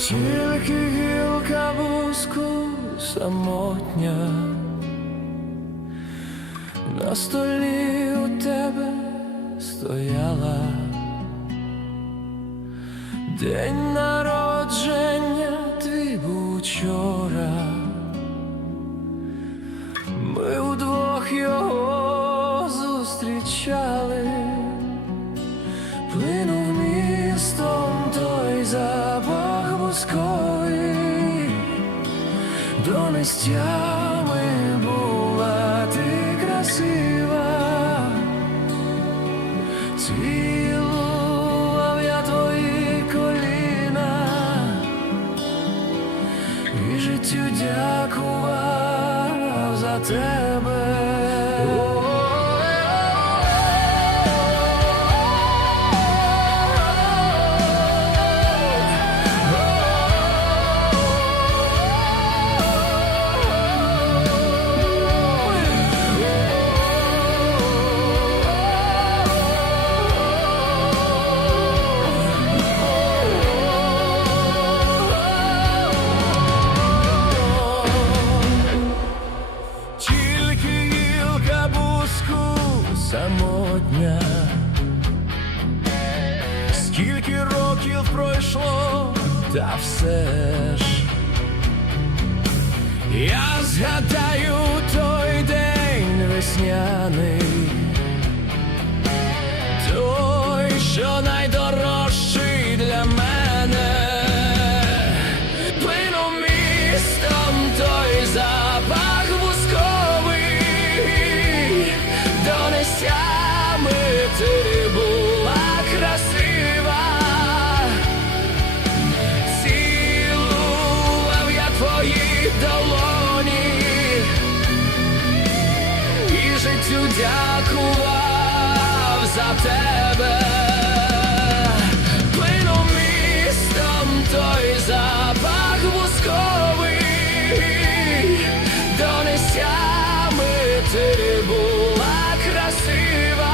Тільки гілка вузку самотня, на столі у тебе стояла. День народження твій був вчора. Ми удвох його зустрічали, плинув містом той запах восковий, до нестями була ти красива, цілував я твої коліна. І життю дякував за тебе. Самотня. Скільки років пройшло, та все ж я згадаю той день весняний, твої долоні і життю дякував за тебе. Плинув містом той запах вузковий, до нестями ти була красива.